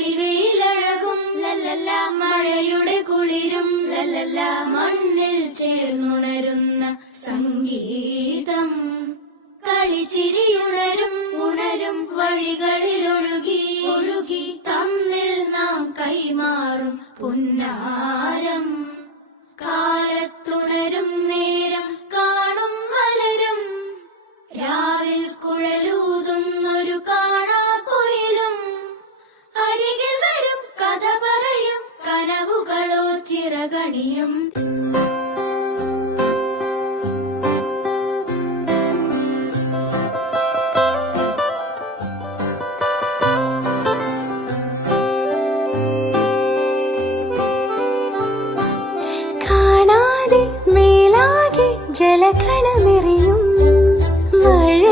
തെളിവെയിലഴകും ലല്ലല്ല, മഴയുടെ കുളിരും ലല്ലല്ല, മണ്ണിൽ ചേർന്നുണരുന്ന സംഗീതം. കളിച്ചിരിയുണരും ഉണരും വഴികളിൽ ഒഴുകി ഒഴുകി തമ്മിൽ നാം കൈമാറും പുന്നാരം. കാലത്തുണരും നേരം കാണും മലരും, രാവിൽ കുഴലൂതുന്നൊരു കാണാക്കുയിലും. അരികിൽ വരും കഥ പറയും കനവുകളോ ചിറകണിയും. ജലകളമെറിയും മഴ